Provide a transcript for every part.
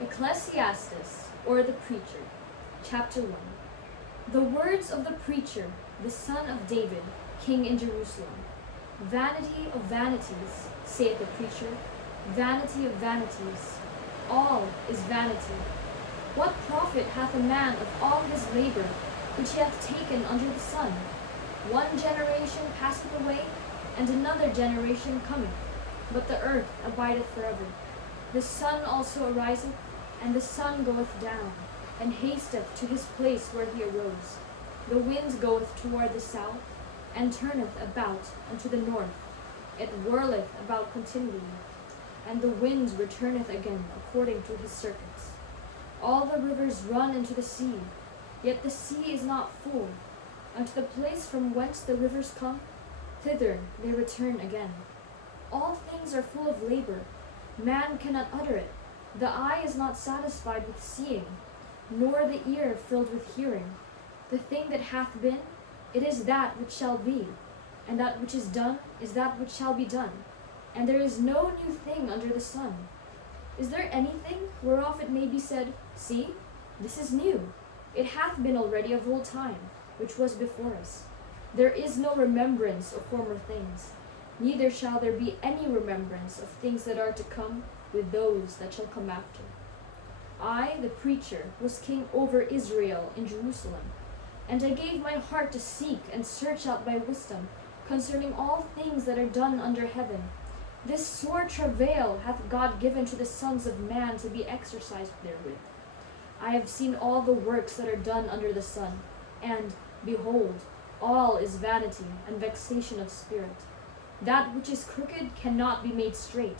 Ecclesiastes, or the Preacher, Chapter 1. The words of the preacher, the son of David, king in Jerusalem. Vanity of vanities, saith the preacher, vanity of vanities. All is vanity. What profit hath a man of all his labor, which he hath taken under the sun? One generation passeth away, and another generation cometh, but the earth abideth forever. The sun also ariseth, and the sun goeth down, and hasteth to his place where he arose. The wind goeth toward the south, and turneth about unto the north. It whirleth about continually, and the wind returneth again according to his circuits. All the rivers run into the sea, yet the sea is not full. Unto the place from whence the rivers come, thither they return again. All things are full of labor, man cannot utter it. The eye is not satisfied with seeing, nor the ear filled with hearing. The thing that hath been, it is that which shall be, and that which is done is that which shall be done. And there is no new thing under the sun. Is there anything whereof it may be said, See, this is new? It hath been already of old time, which was before us. There is no remembrance of former things, neither shall there be any remembrance of things that are to come with those that shall come after. I, the preacher, was king over Israel in Jerusalem, and I gave my heart to seek and search out by wisdom concerning all things that are done under heaven. This sore travail hath God given to the sons of man to be exercised therewith. I have seen all the works that are done under the sun, and, behold, all is vanity and vexation of spirit. That which is crooked cannot be made straight,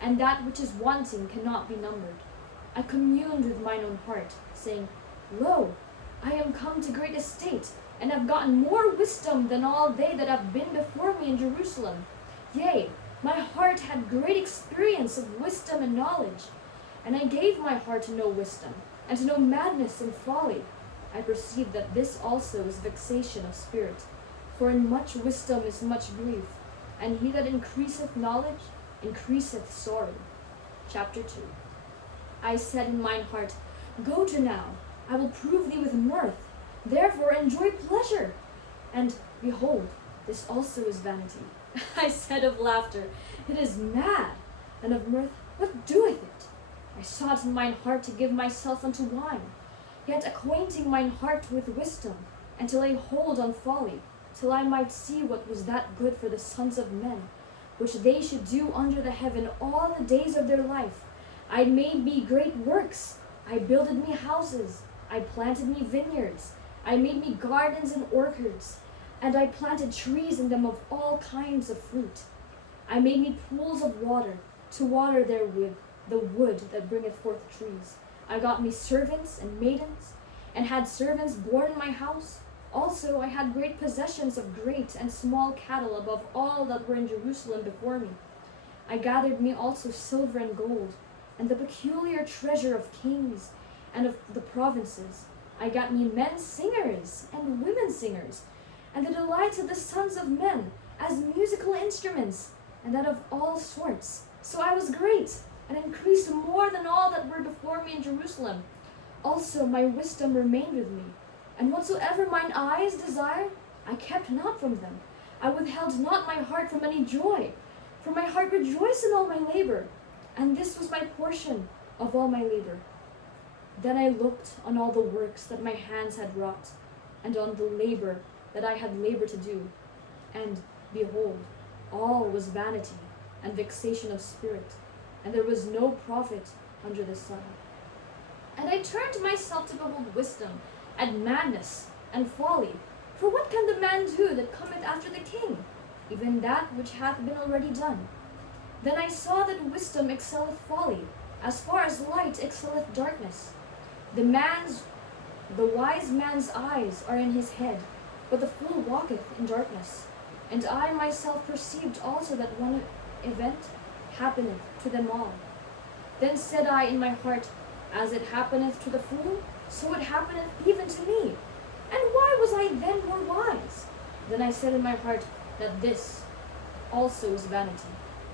and that which is wanting cannot be numbered. I communed with mine own heart, saying, Lo, I am come to great estate, and have gotten more wisdom than all they that have been before me in Jerusalem. Yea, my heart had great experience of wisdom and knowledge, and I gave my heart to know wisdom, and to know madness and folly. I perceive that this also is vexation of spirit. For in much wisdom is much grief, and he that increaseth knowledge increaseth sorrow. Chapter 2. I said in mine heart, Go to now, I will prove thee with mirth, therefore enjoy pleasure. And behold, this also is vanity. I said of laughter, It is mad, and of mirth, what doeth it? I sought in mine heart to give myself unto wine, yet acquainting mine heart with wisdom, and to lay hold on folly, till I might see what was that good for the sons of men, which they should do under the heaven all the days of their life. I made me great works, I builded me houses, I planted me vineyards, I made me gardens and orchards, and I planted trees in them of all kinds of fruit. I made me pools of water, to water therewith the wood that bringeth forth trees. I got me servants and maidens, and had servants born in my house. Also I had great possessions of great and small cattle above all that were in Jerusalem before me. I gathered me also silver and gold, and the peculiar treasure of kings and of the provinces. I got me men singers and women singers, and the delights of the sons of men, as musical instruments, and that of all sorts. So I was great, and increased more than all that were before me in Jerusalem. Also my wisdom remained with me, and whatsoever mine eyes desired, I kept not from them. I withheld not my heart from any joy, for my heart rejoiced in all my labor, and this was my portion of all my labor. Then I looked on all the works that my hands had wrought, and on the labor that I had labored to do, and behold, all was vanity and vexation of spirit, and there was no profit under the sun. And I turned myself to behold wisdom, and madness, and folly. For what can the man do that cometh after the king? Even that which hath been already done. Then I saw that wisdom excelleth folly, as far as light excelleth darkness. The wise man's eyes are in his head, but the fool walketh in darkness. And I myself perceived also that one event happeneth to them all. Then said I in my heart, As it happeneth to the fool, so it happeneth even to me. And why was I then more wise? Then I said in my heart, that this also is vanity.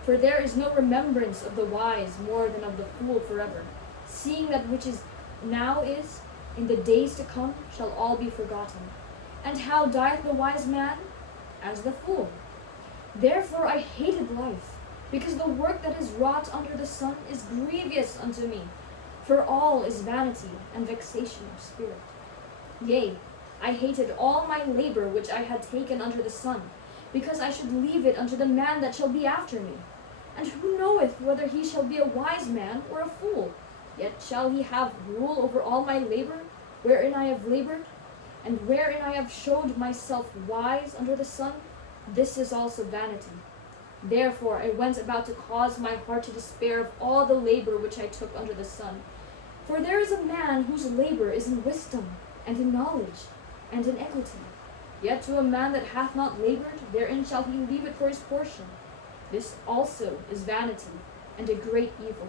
For there is no remembrance of the wise more than of the fool forever. seeing that which is now is, in the days to come shall all be forgotten. And how dieth the wise man? As the fool. Therefore I hated life, because the work that is wrought under the sun is grievous unto me. For all is vanity and vexation of spirit. Yea, I hated all my labor which I had taken under the sun, because I should leave it unto the man that shall be after me. And who knoweth whether he shall be a wise man or a fool? Yet shall he have rule over all my labor, wherein I have labored, and wherein I have showed myself wise under the sun. This is also vanity. Therefore I went about to cause my heart to despair of all the labor which I took under the sun. For there is a man whose labor is in wisdom, and in knowledge, and in equity. Yet to a man that hath not labored, therein shall he leave it for his portion. This also is vanity, and a great evil.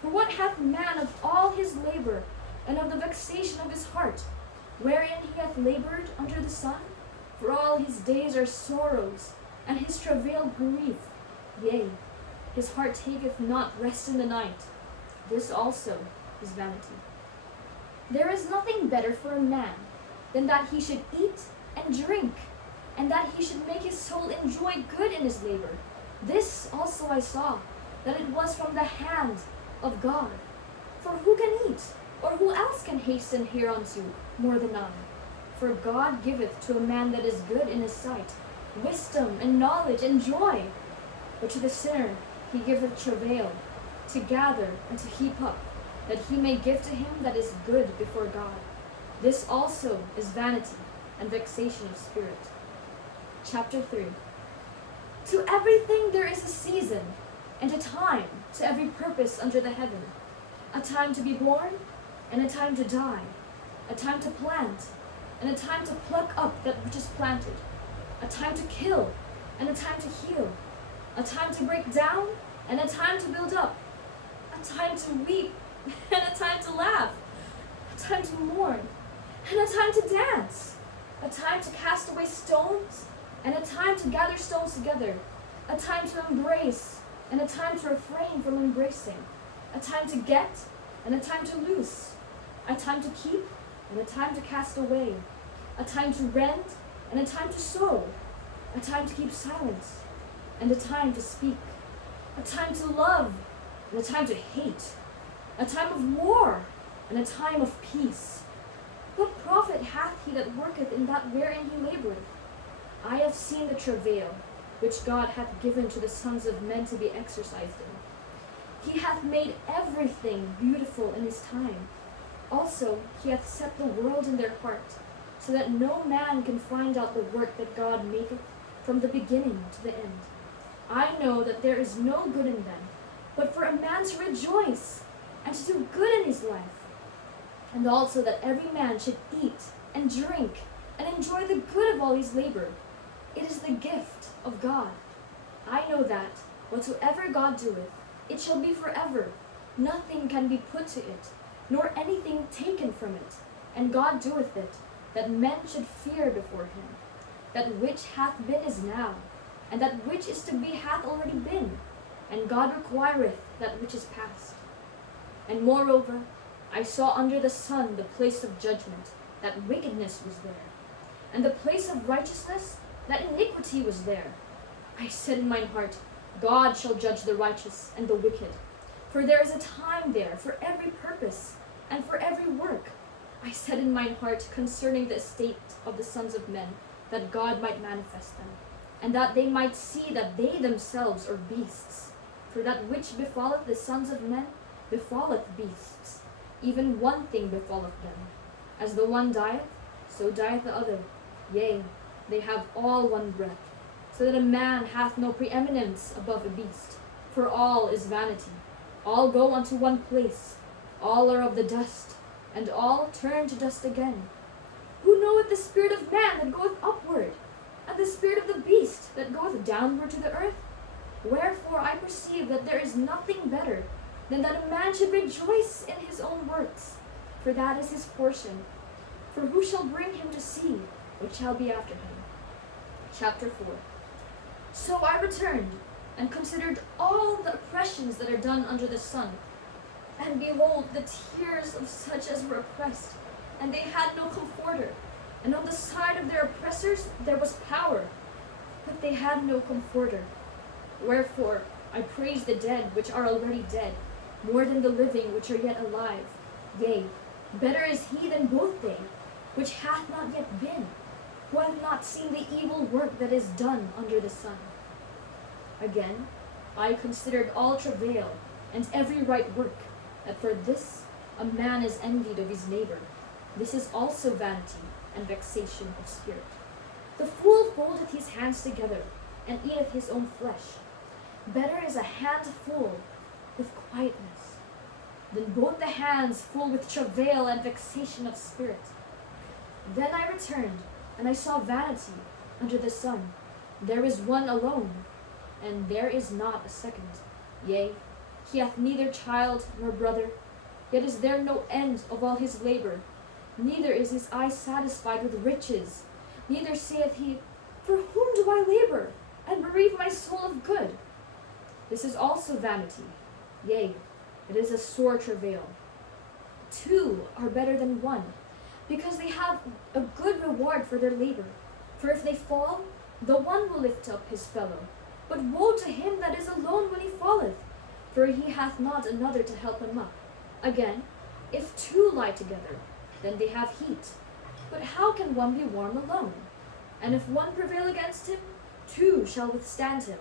For what hath man of all his labor, and of the vexation of his heart, wherein he hath labored under the sun? For all his days are sorrows, and his travail grief. Yea, his heart taketh not rest in the night. This also is vanity. There is nothing better for a man than that he should eat and drink, and that he should make his soul enjoy good in his labor. This also I saw, that it was from the hand of God. For who can eat, or who else can hasten hereunto more than I? For God giveth to a man that is good in his sight wisdom and knowledge and joy. But to the sinner he giveth travail, to gather and to heap up, that he may give to him that is good before God. This also is vanity and vexation of spirit. Chapter 3. To everything there is a season, and a time to every purpose under the heaven. A time to be born, and a time to die. A time to plant, and a time to pluck up that which is planted. A time to kill, and a time to heal. A time to break down, and a time to build up. A time to weep, and a time to laugh. A time to mourn, and a time to dance. A time to cast away stones, and a time to gather stones together. A time to embrace, and a time to refrain from embracing. A time to get, and a time to loose. A time to keep, and a time to cast away. A time to rend, and a time to sow. A time to keep silence, and a time to speak. A time to love, and a time to hate. A time of war, and a time of peace. What profit hath he that worketh in that wherein he laboureth? I have seen the travail which God hath given to the sons of men to be exercised in. He hath made everything beautiful in his time. Also he hath set the world in their heart, so that no man can find out the work that God maketh from the beginning to the end. I know that there is no good in them, but for a man to rejoice, and to do good in his life. And also that every man should eat and drink, and enjoy the good of all his labor. It is the gift of God. I know that whatsoever God doeth, it shall be forever. Nothing can be put to it, nor anything taken from it. And God doeth it, that men should fear before him. That which hath been is now, and that which is to be hath already been. And God requireth that which is past. And moreover, I saw under the sun the place of judgment, that wickedness was there. And the place of righteousness, that iniquity was there. I said in mine heart, God shall judge the righteous and the wicked. For there is a time there for every purpose, and for every work. I said in mine heart concerning the estate of the sons of men, that God might manifest them, and that they might see that they themselves are beasts. For that which befalleth the sons of men befalleth beasts. Even one thing befalleth them. As the one dieth, so dieth the other. Yea, they have all one breath, so that a man hath no preeminence above a beast. For all is vanity. All go unto one place. All are of the dust, and all turn to dust again. Who knoweth the spirit of man that goeth upward, and the spirit of the beast that goeth downward to the earth? Wherefore I perceive that there is nothing better than that a man should rejoice in his own works, for that is his portion. For who shall bring him to see what shall be after him? Chapter 4. So I returned, and considered all the oppressions that are done under the sun, And behold, the tears of such as were oppressed, and they had no comforter. And on the side of their oppressors there was power, but they had no comforter. Wherefore I praise the dead which are already dead, more than the living which are yet alive. Yea, better is he than both they, which hath not yet been, who have not seen the evil work that is done under the sun. Again, I considered all travail, and every right work, that for this a man is envied of his neighbor. This is also vanity and vexation of spirit. The fool foldeth his hands together, and eateth his own flesh. Better is a hand full with quietness, than both the hands full with travail and vexation of spirit. Then I returned, and I saw vanity under the sun. There is one alone, and there is not a second. Yea, he hath neither child nor brother, yet is there no end of all his labor. Neither is his eye satisfied with riches, neither saith he, For whom do I labor, and bereave my soul of good? This is also vanity, yea, it is a sore travail. Two are better than one, because they have a good reward for their labor. For if they fall, the one will lift up his fellow. But woe to him that is alone when he falleth, for he hath not another to help him up. Again, if two lie together, then they have heat. But how can one be warm alone? And if one prevail against him, two shall withstand him,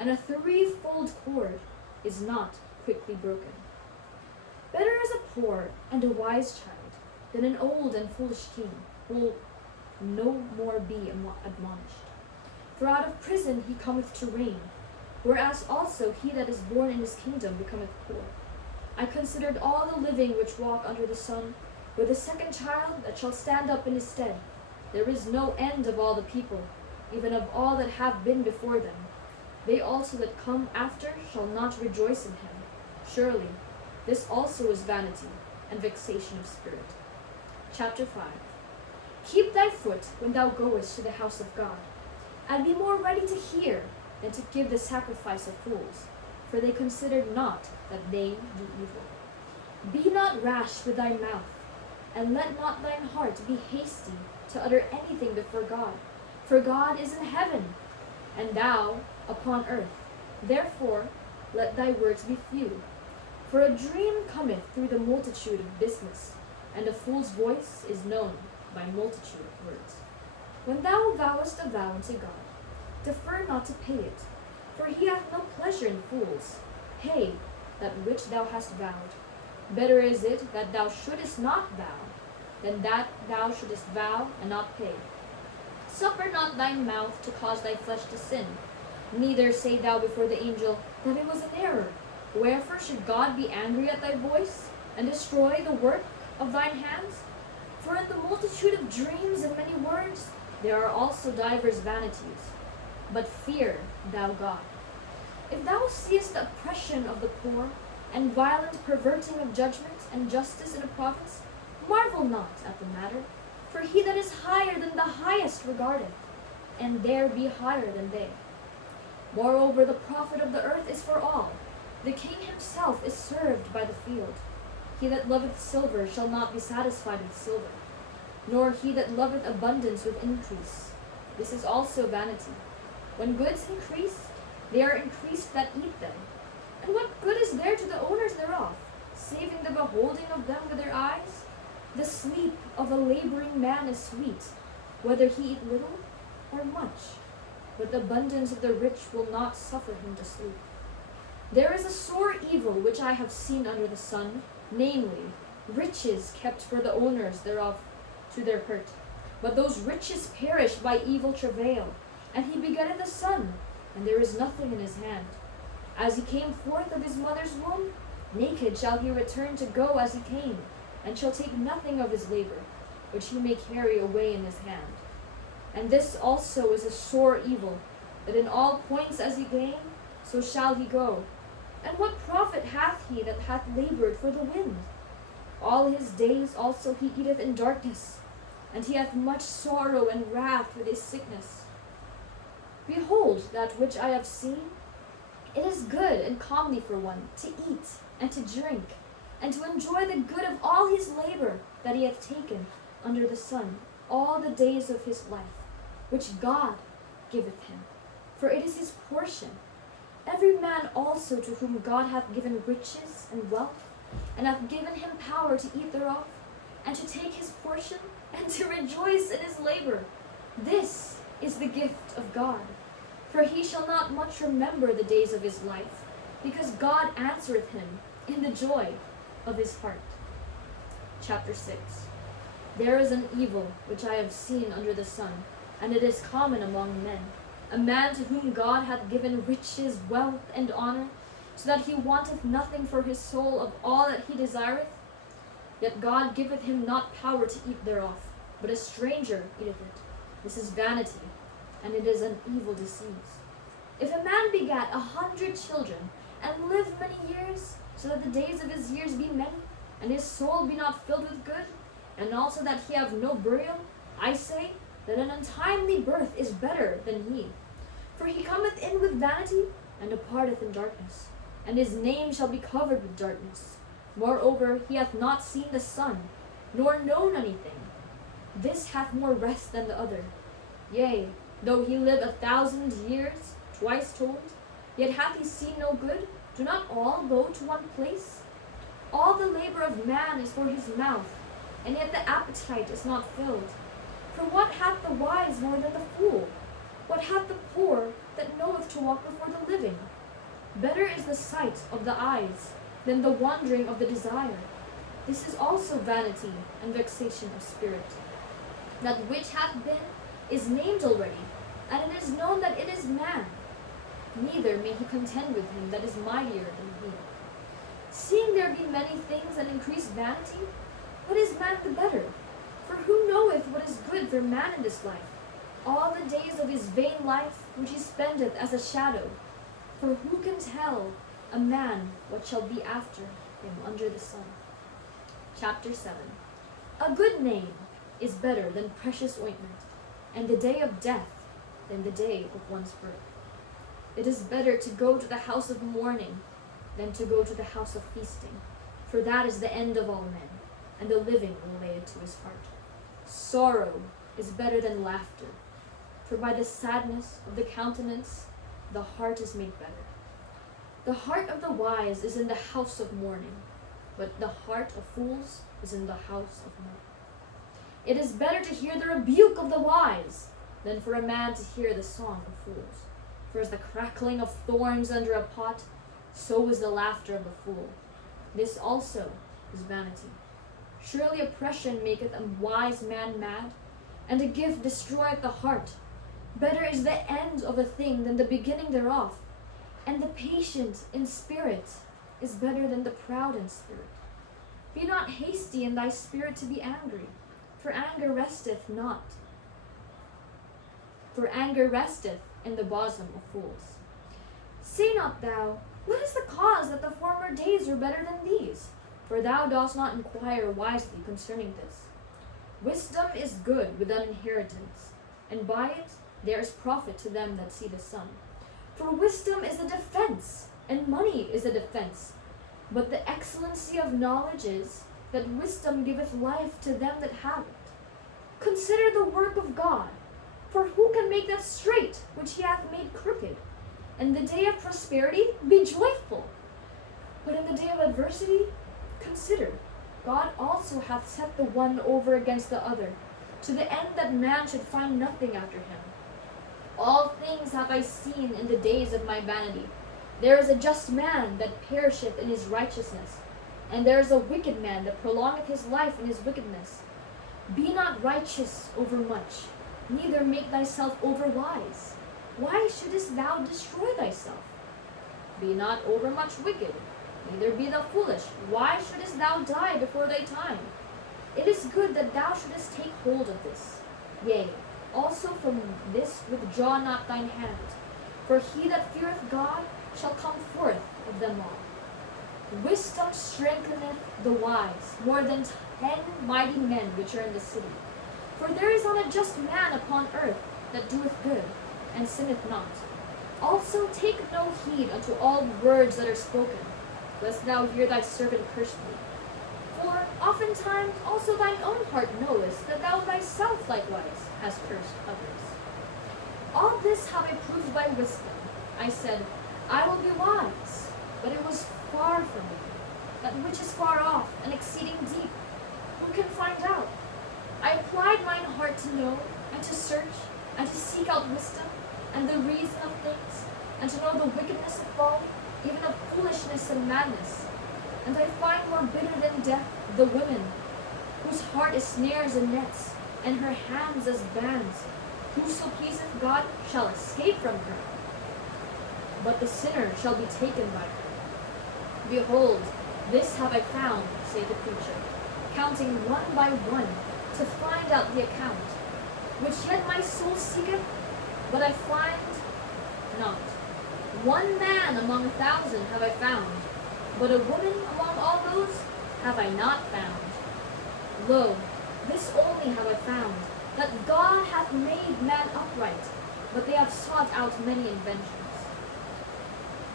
and a threefold cord is not quickly broken. Better is a poor and a wise child than an old and foolish king, who will no more be admonished. For out of prison he cometh to reign, whereas also he that is born in his kingdom becometh poor. I considered all the living which walk under the sun, with a second child that shall stand up in his stead. There is no end of all the people, even of all that have been before them. They also that come after shall not rejoice in him. Surely this also is vanity and vexation of spirit. Chapter 5. Keep thy foot when thou goest to the house of God, and be more ready to hear than to give the sacrifice of fools, for they consider not that they do evil. Be not rash with thy mouth, and let not thine heart be hasty to utter anything before God. For God is in heaven, and thou upon earth. Therefore let thy words be few. For a dream cometh through the multitude of business, and a fool's voice is known by multitude of words. When thou vowest a vow unto God, defer not to pay it, for he hath no pleasure in fools. Pay that which thou hast vowed. Better is it that thou shouldest not vow, than that thou shouldest vow and not pay. Suffer not thine mouth to cause thy flesh to sin, neither say thou before the angel that it was an error. Wherefore should God be angry at thy voice, and destroy the work of thine hands? For in the multitude of dreams and many words there are also divers vanities. But fear thou God. If thou seest the oppression of the poor, and violent perverting of judgment and justice in a province, marvel not at the matter, for he that is higher than the highest regardeth, and there be higher than they. Moreover, the profit of the earth is for all. The king himself is served by the field. He that loveth silver shall not be satisfied with silver, nor he that loveth abundance with increase. This is also vanity. When goods increase, they are increased that eat them. And what good is there to the owners thereof, saving the beholding of them with their eyes? The sleep of a laboring man is sweet, whether he eat little or much, but the abundance of the rich will not suffer him to sleep. There is a sore evil which I have seen under the sun, namely, riches kept for the owners thereof to their hurt. But those riches perish by evil travail, and he begetteth a son, and there is nothing in his hand. As he came forth of his mother's womb, naked shall he return to go as he came, and shall take nothing of his labor, which he may carry away in his hand. And this also is a sore evil, that in all points as he came, so shall he go. And what profit hath he that hath labored for the wind? All his days also he eateth in darkness, and he hath much sorrow and wrath with his sickness. Behold, that which I have seen, it is good and comely for one to eat and to drink, and to enjoy the good of all his labor that he hath taken under the sun all the days of his life, which God giveth him. For it is his portion. Every man also to whom God hath given riches and wealth, and hath given him power to eat thereof, and to take his portion, and to rejoice in his labor. This is the gift of God. For he shall not much remember the days of his life, because God answereth him in the joy of his heart. Chapter 6. There is an evil which I have seen under the sun, and it is common among men, a man to whom God hath given riches, wealth, and honor, so that he wanteth nothing for his soul of all that he desireth. Yet God giveth him not power to eat thereof, but a stranger eateth it. This is vanity, and it is an evil disease. If a man begat 100 children, and live many years, so that the days of his years be many, and his soul be not filled with good, and also that he have no burial, I say that an untimely birth is better than he. For he cometh in with vanity, and departeth in darkness, and his name shall be covered with darkness. Moreover, he hath not seen the sun, nor known anything. This hath more rest than the other. Yea, though he live 1,000 years, twice told, yet hath he seen no good. Do not all go to one place? All the labor of man is for his mouth, and yet the appetite is not filled. For what hath the wise more than the fool? What hath the poor that knoweth to walk before the living? Better is the sight of the eyes than the wandering of the desire. This is also vanity and vexation of spirit. That which hath been is named already, and it is known that it is man. Neither may he contend with him that is mightier than he. Seeing there be many things that increase vanity, what is man the better? For who knoweth what is good for man in this life? All the days of his vain life which he spendeth as a shadow. For who can tell a man what shall be after him under the sun? Chapter 7. A good name is better than precious ointment, and the day of death than the day of one's birth. It is better to go to the house of mourning than to go to the house of feasting, for that is the end of all men, and the living will lay it to his heart. Sorrow is better than laughter, for by the sadness of the countenance the heart is made better. The heart of the wise is in the house of mourning, but the heart of fools is in the house of mirth. It is better to hear the rebuke of the wise than for a man to hear the song of fools. For as the crackling of thorns under a pot, so is the laughter of a fool. This also is vanity. Surely oppression maketh a wise man mad, and a gift destroyeth the heart. Better is the end of a thing than the beginning thereof, and the patient in spirit is better than the proud in spirit. Be not hasty in thy spirit to be angry, for anger resteth not. For anger resteth in the bosom of fools. Say not thou, what is the cause that the former days were better than these? For thou dost not inquire wisely concerning this. Wisdom is good with an inheritance, and by it there is profit to them that see the sun. For wisdom is a defense, and money is a defense. But the excellency of knowledge is that wisdom giveth life to them that have it. Consider the work of God, for who can make that straight which he hath made crooked? In the day of prosperity be joyful, but in the day of adversity consider, God also hath set the one over against the other, to the end that man should find nothing after him. All things have I seen in the days of my vanity. There is a just man that perisheth in his righteousness, and there is a wicked man that prolongeth his life in his wickedness. Be not righteous over much, neither make thyself over wise. Why shouldest thou destroy thyself? Be not over much wicked, neither be thou foolish. Why shouldest thou die before thy time? It is good that thou shouldest take hold of this. Yea, also from this withdraw not thine hand, for he that feareth God shall come forth of them all. Wisdom strengtheneth the wise more than 10 mighty men which are in the city. For there is not a just man upon earth that doeth good, and sinneth not. Also take no heed unto all words that are spoken, lest thou hear thy servant curse thee. For oftentimes also thine own heart knowest that thou thyself likewise hast cursed others. All this have I proved by wisdom. I said, I will be wise, but it was far from me. That which is far off and exceeding deep, who can find out? I applied mine heart to know, and to search, and to seek out wisdom, and the reason of things, and to know the wickedness of folly, even of foolishness and madness. And I find more bitter than death the woman, whose heart is snares and nets, and her hands as bands. Whoso pleaseth God shall escape from her, but the sinner shall be taken by her. Behold, this have I found, saith the preacher, counting one by one, to find out the account, which yet my soul seeketh, but I find not. One man among 1,000 have I found, but a woman among all those have I not found. Lo, this only have I found, that God hath made man upright, but they have sought out many inventions.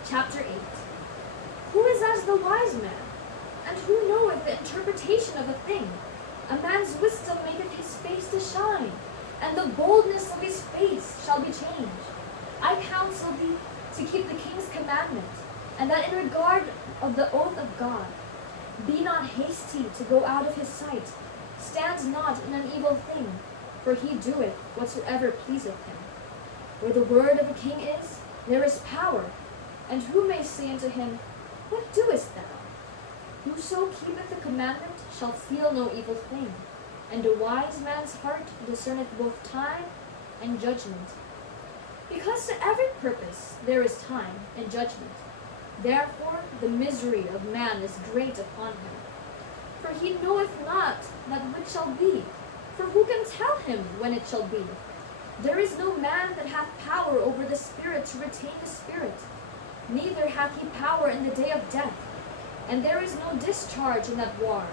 Chapter 8. Who is as the wise man? And who knoweth the interpretation of a thing? A man's wisdom maketh his face to shine, and the boldness of his face shall be changed. I counsel thee to keep the king's commandment, and that in regard of the oath of God, be not hasty to go out of his sight, stand not in an evil thing, for he doeth whatsoever pleaseth him. Where the word of a king is, there is power, and who may say unto him, What doest thou? Whoso keepeth the commandment shall feel no evil thing, and a wise man's heart discerneth both time and judgment. Because to every purpose there is time and judgment. Therefore the misery of man is great upon him. For he knoweth not that which shall be, for who can tell him when it shall be? There is no man that hath power over the spirit to retain the spirit, neither hath he power in the day of death. And there is no discharge in that war,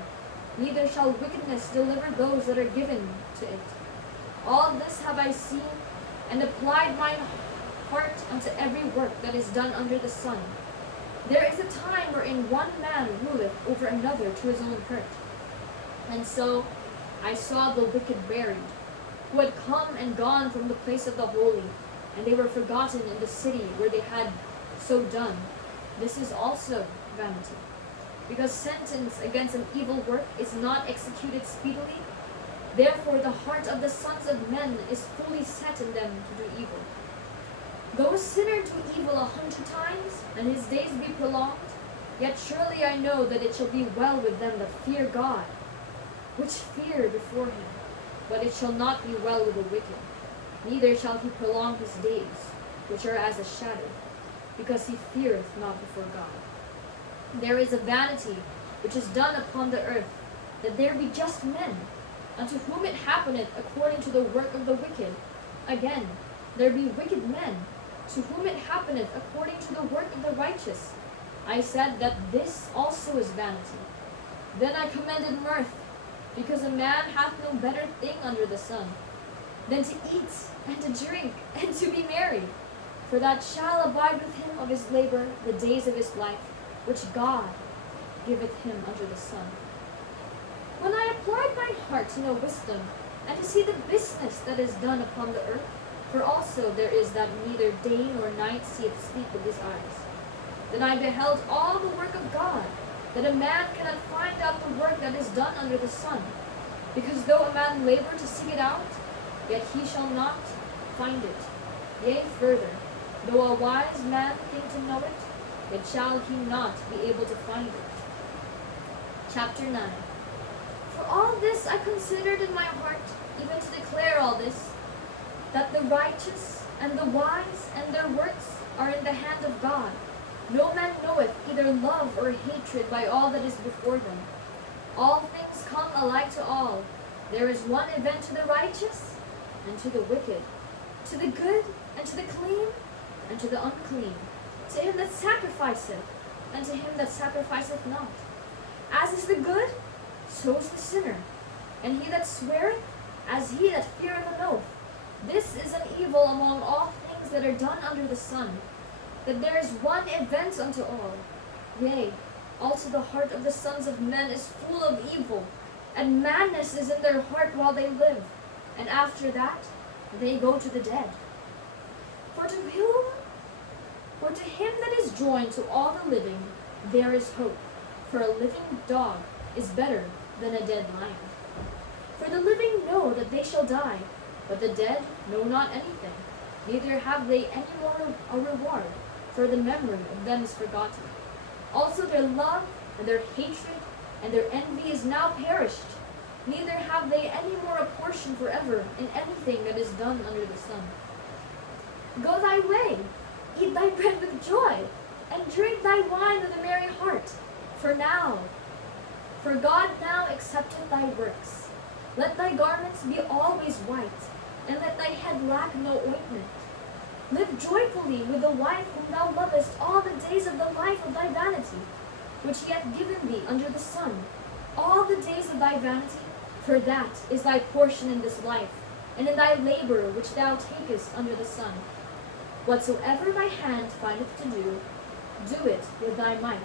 neither shall wickedness deliver those that are given to it. All this have I seen, and applied mine heart unto every work that is done under the sun. There is a time wherein one man ruleth over another to his own hurt. And so I saw the wicked buried, who had come and gone from the place of the holy, and they were forgotten in the city where they had so done. This is also vanity. Because sentence against an evil work is not executed speedily, therefore the heart of the sons of men is fully set in them to do evil. Though a sinner do evil 100 times, and his days be prolonged, yet surely I know that it shall be well with them that fear God, which fear before him. But it shall not be well with the wicked, neither shall he prolong his days, which are as a shadow, because he feareth not before God. There is a vanity which is done upon the earth, that there be just men, unto whom it happeneth according to the work of the wicked. Again, there be wicked men, to whom it happeneth according to the work of the righteous. I said that this also is vanity. Then I commended mirth, because a man hath no better thing under the sun, than to eat and to drink and to be merry. For that shall abide with him of his labor the days of his life, which God giveth him under the sun. When I applied mine heart to know wisdom, and to see the business that is done upon the earth, for also there is that neither day nor night seeth sleep with his eyes, then I beheld all the work of God, that a man cannot find out the work that is done under the sun. Because though a man labor to seek it out, yet he shall not find it. Yea, further, though a wise man think to know it, yet shall he not be able to find it. Chapter 9. For all this I considered in my heart, even to declare all this, that the righteous and the wise and their works are in the hand of God. No man knoweth either love or hatred by all that is before them. All things come alike to all. There is one event to the righteous and to the wicked, to the good and to the clean and to the unclean, to him that sacrificeth and to him that sacrificeth not. As is the good, so is the sinner, and he that sweareth, as he that feareth an oath. This is an evil among all things that are done under the sun, that there is one event unto all, yea, Also the heart of the sons of men is full of evil, and madness is in their heart while they live, and after that they go to the dead. For to him that is joined to all the living, there is hope. For a living dog is better than a dead lion. For the living know that they shall die, but the dead know not anything, neither have they any more a reward, for the memory of them is forgotten. Also their love and their hatred and their envy is now perished, neither have they any more a portion forever in anything that is done under the sun. Go thy way, eat thy bread with joy, and drink thy wine with a merry heart. For God now accepteth thy works. Let thy garments be always white, and let thy head lack no ointment. Live joyfully with the wife whom thou lovest all the days of the life of thy vanity, which he hath given thee under the sun, all the days of thy vanity, for that is thy portion in this life, and in thy labor which thou takest under the sun. Whatsoever thy hand findeth to do, do it with thy might.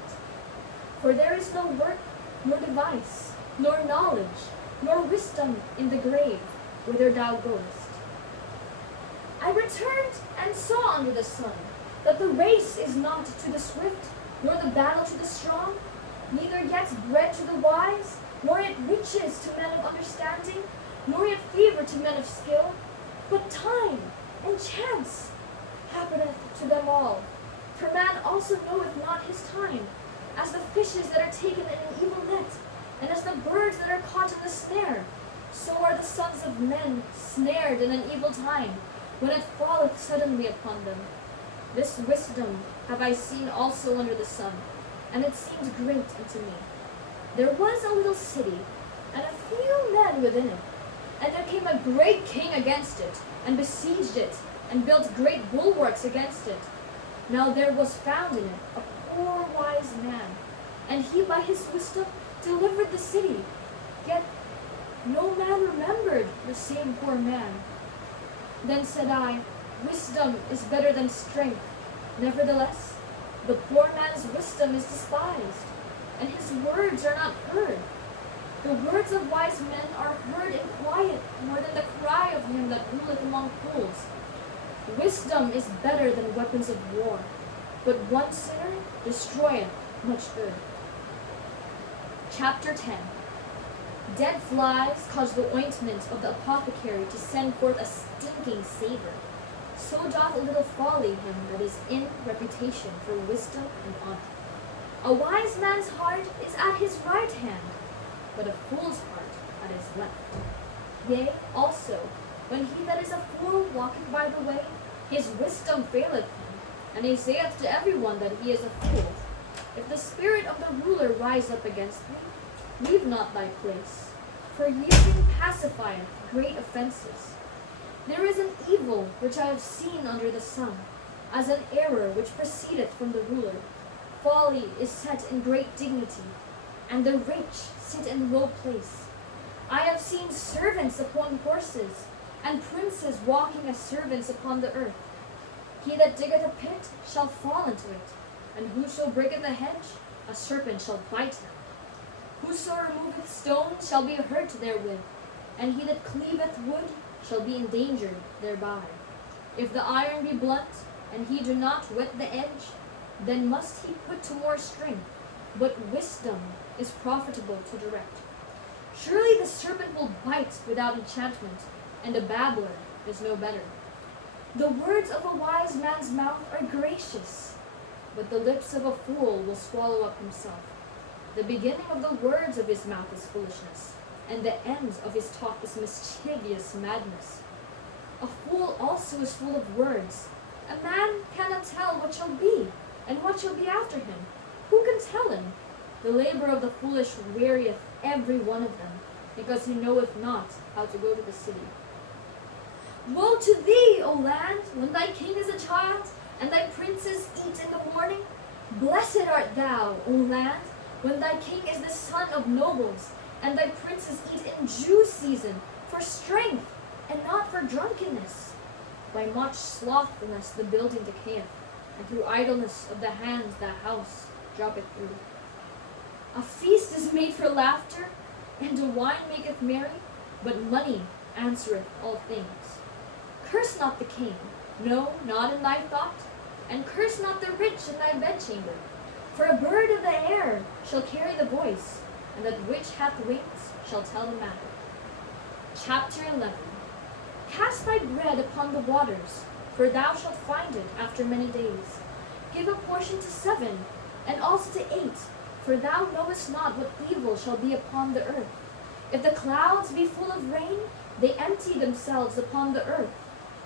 For there is no work, nor device, nor knowledge, nor wisdom in the grave, whither thou goest. I returned and saw under the sun that the race is not to the swift, nor the battle to the strong, neither yet bread to the wise, nor yet riches to men of understanding, nor yet favor to men of skill, but time and chance happeneth to them all. For man also knoweth not his time, as the fishes that are taken in an evil net, and as the birds that are caught in the snare. So are the sons of men snared in an evil time, when it falleth suddenly upon them. This wisdom have I seen also under the sun, and it seemed great unto me. There was a little city, and a few men within it, and there came a great king against it, and besieged it, and built great bulwarks against it. Now there was found in it a poor wise man, and he by his wisdom delivered the city. Yet no man remembered the same poor man. Then said I, wisdom is better than strength. Nevertheless, the poor man's wisdom is despised, and his words are not heard. The words of wise men are heard in quiet more than the cry of him that ruleth among fools. Wisdom is better than weapons of war, but one sinner destroyeth much good. Chapter 10. Dead flies cause the ointment of the apothecary to send forth a stinking savour. So doth a little folly him that is in reputation for wisdom and honour. A wise man's heart is at his right hand, but a fool's heart at his left. Yea, also, when he that is a fool walketh by the way, his wisdom faileth him, and he saith to every one that he is a fool. If the spirit of the ruler rise up against thee, leave not thy place, for yielding pacifieth great offences. There is an evil which I have seen under the sun, as an error which proceedeth from the ruler. Folly is set in great dignity, and the rich sit in low place. I have seen servants upon horses, and princes walking as servants upon the earth. He that diggeth a pit shall fall into it, and whoso breaketh a hedge, a serpent shall bite him. Whoso removeth stones shall be hurt therewith, and he that cleaveth wood shall be endangered thereby. If the iron be blunt, and he do not whet the edge, then must he put to more strength, but wisdom is profitable to direct. Surely the serpent will bite without enchantment, and a babbler is no better. The words of a wise man's mouth are gracious, but the lips of a fool will swallow up himself. The beginning of the words of his mouth is foolishness, and the end of his talk is mischievous madness. A fool also is full of words. A man cannot tell what shall be, and what shall be after him. Who can tell him? The labor of the foolish wearieth every one of them, because he knoweth not how to go to the city. Woe to thee, O land, when thy king is a child, and thy princes eat in the morning! Blessed art thou, O land, when thy king is the son of nobles, and thy princes eat in due season, for strength, and not for drunkenness. By much slothfulness the building decayeth, and through idleness of the hands the house droppeth through. A feast is made for laughter, and a wine maketh merry, but money answereth all things. Curse not the king, no, not in thy thought, and curse not the rich in thy bedchamber. For a bird of the air shall carry the voice, and that which hath wings shall tell the matter. Chapter 11. Cast thy bread upon the waters, for thou shalt find it after many days. Give a portion to 7, and also to 8, for thou knowest not what evil shall be upon the earth. If the clouds be full of rain, they empty themselves upon the earth.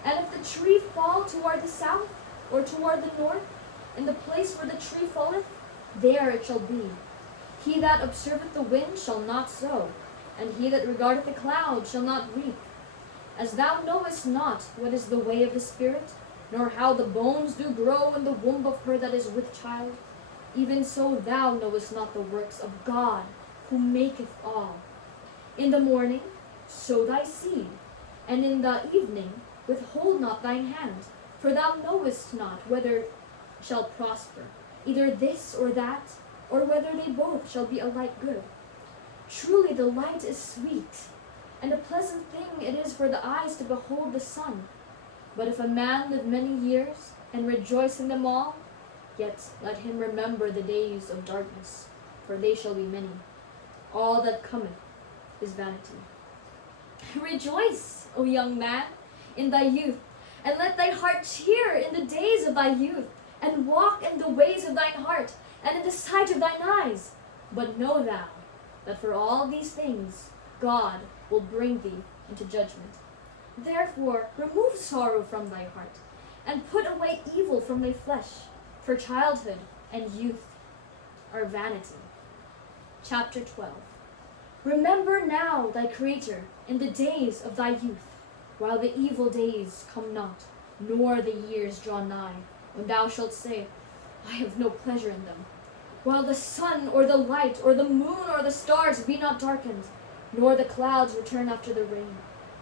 And if the tree fall toward the south, or toward the north, in the place where the tree falleth, there it shall be. He that observeth the wind shall not sow, and he that regardeth the clouds shall not reap. As thou knowest not what is the way of the Spirit, nor how the bones do grow in the womb of her that is with child, even so thou knowest not the works of God, who maketh all. In the morning sow thy seed, and in the evening withhold not thine hand, for thou knowest not whether it shall prosper, either this or that, or whether they both shall be alike good. Truly the light is sweet, and a pleasant thing it is for the eyes to behold the sun. But if a man live many years, and rejoice in them all, yet let him remember the days of darkness, for they shall be many. All that cometh is vanity. Rejoice, O young man, in thy youth, and let thy heart cheer in the days of thy youth, and walk in the ways of thine heart, and in the sight of thine eyes. But know thou that for all these things God will bring thee into judgment. Therefore remove sorrow from thy heart, and put away evil from thy flesh, for childhood and youth are vanity. Chapter 12. Remember now thy Creator in the days of thy youth, while the evil days come not, nor the years draw nigh, when thou shalt say, I have no pleasure in them. While the sun or the light or the moon or the stars be not darkened, nor the clouds return after the rain.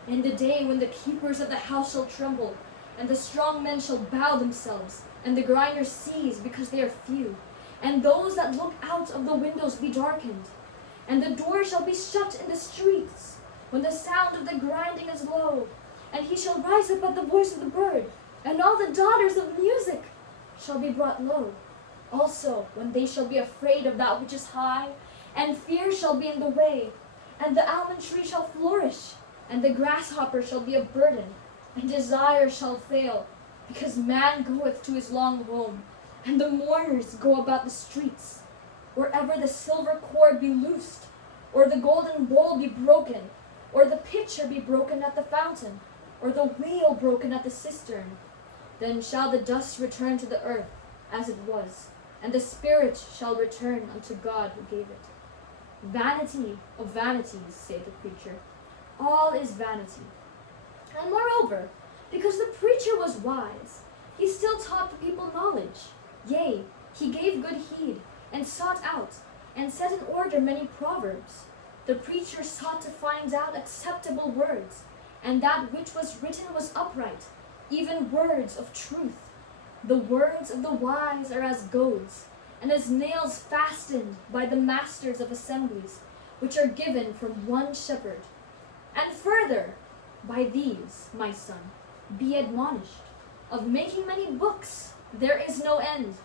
In the day when the keepers of the house shall tremble, and the strong men shall bow themselves, and the grinders cease because they are few, and those that look out of the windows be darkened, and the doors shall be shut in the streets, when the sound of the grinding is low, and he shall rise up at the voice of the bird, and all the daughters of music shall be brought low. Also, when they shall be afraid of that which is high, and fear shall be in the way, and the almond tree shall flourish, and the grasshopper shall be a burden, and desire shall fail, because man goeth to his long home, and the mourners go about the streets. Wherever the silver cord be loosed, or the golden bowl be broken, or the pitcher be broken at the fountain, or the wheel broken at the cistern, then shall the dust return to the earth as it was, and the spirit shall return unto God who gave it. Vanity of vanities, saith the preacher. All is vanity. And moreover, because the preacher was wise, he still taught the people knowledge. Yea, he gave good heed, and sought out, and set in order many proverbs. The preacher sought to find out acceptable words, and that which was written was upright, even words of truth. The words of the wise are as goads, and as nails fastened by the masters of assemblies, which are given from one shepherd. And further, by these, my son, be admonished. Of making many books there is no end,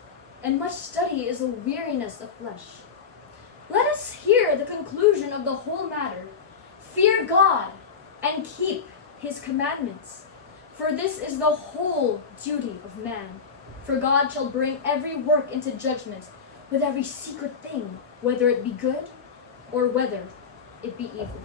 and much study is a weariness of flesh. Let us hear the conclusion of the whole matter. Fear God, and keep his commandments, for this is the whole duty of man. For God shall bring every work into judgment, with every secret thing, whether it be good or whether it be evil.